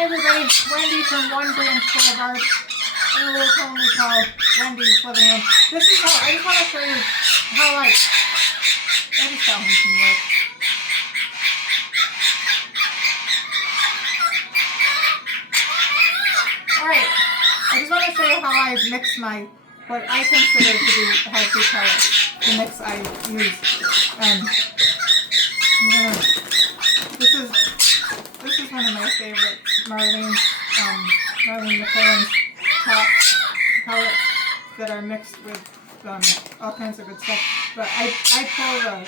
Hi everybody, Wendy from One Branch Boulevard in a little town we call Wendy's Living Room. This is how, I just want to show you how I just got home from work. Alright, I just want to show you how I mix my, what I consider to be healthy pellets, the mix I use. This is one of my favorites, Marlene McCullen's top pellets that are mixed with all kinds of good stuff. But I pull the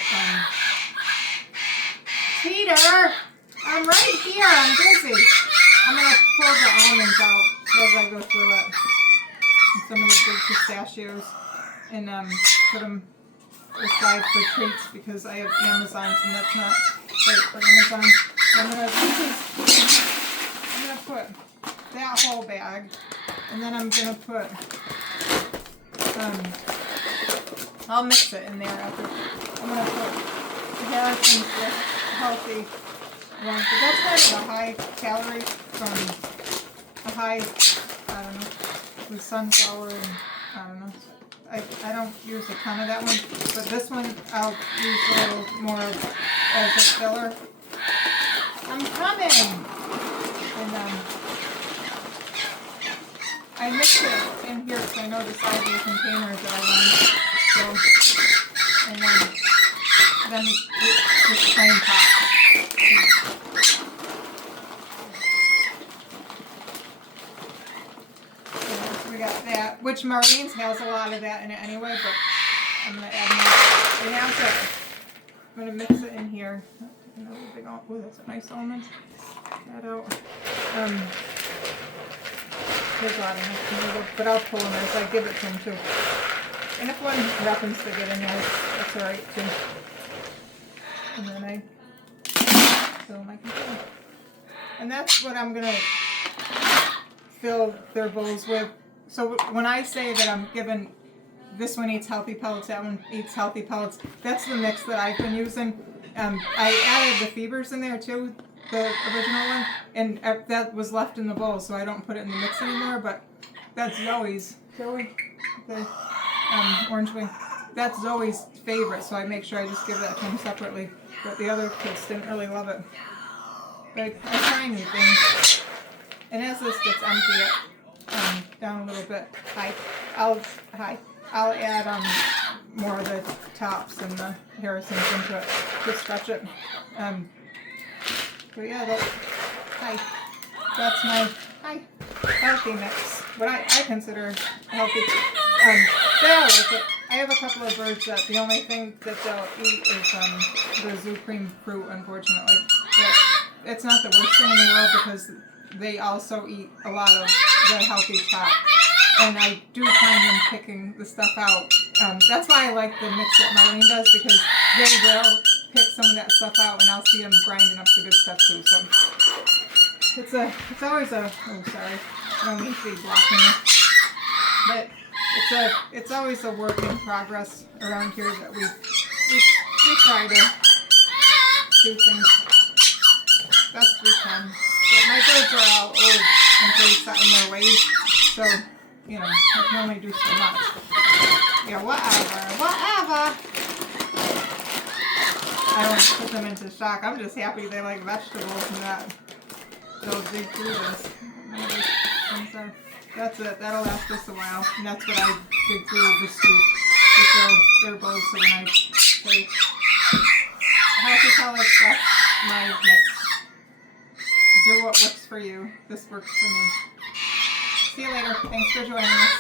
Peter, I'm right here, I'm busy. I'm gonna pull the almonds out as I go through it. And some of the big pistachios, and put them aside for treats because I have Amazons and that's not great for Amazon. I'm gonna put that whole bag, and then I'm gonna put I'll mix it in there after. I'm gonna put the Harrison's healthy one, but that's kind of a high calorie from a high, I don't know, with sunflower and I don't know. I don't use a ton of that one, but this one I'll use a little more as a filler. I'm coming! And I mix it in here because I know the size of the containers that I want. So, and then just plain pot. So we got that, which Marlene's has a lot of that in it anyway, but I'm going to add more. It has it. I'm going to mix it in here. Another big, oh, that's a nice almond. That out. There's a lot of them, but I'll pull them as I give it to them too. And if one happens to get in there, that's alright too. And then I fill my container. And that's what I'm gonna fill their bowls with. So when I say that I'm giving, this one eats healthy pellets, that one eats healthy pellets, that's the mix that I've been using. I added the fibers in there too, the original one, and that was left in the bowl, so I don't put it in the mix anymore, but that's Zoe's, the orange wing, that's Zoe's favorite, so I make sure I just give that to him separately, but the other kids didn't really love it. But I try new things, and as this gets empty down a little bit, I'll add more of the tops and the Harrison's into it to stretch it. But yeah, that's my healthy mix. What I consider healthy. They all like it. I have a couple of birds that the only thing that they'll eat is the zoo cream fruit, unfortunately. But it's not the worst thing in the world because they also eat a lot of the healthy chop. And I do find them picking the stuff out. That's why I like the mix that Marlene does, because they will pick some of that stuff out, and I'll see them grinding up the good stuff too. So it's always a, oh sorry, I don't mean to be blocking this, but it's always a work in progress around here that we try to do things best we can. But my birds are all old and pretty set in their ways, so you know, I can only do so much. Yeah, whatever. I don't want to put them into shock. I'm just happy they like vegetables and that they'll dig through this. That's it. That'll last us a while. And that's what I dig through the scoop to fill their bowls. So when I say healthy pellets, that's my mix. Do what works for you. This works for me. See you later. Thanks for joining us.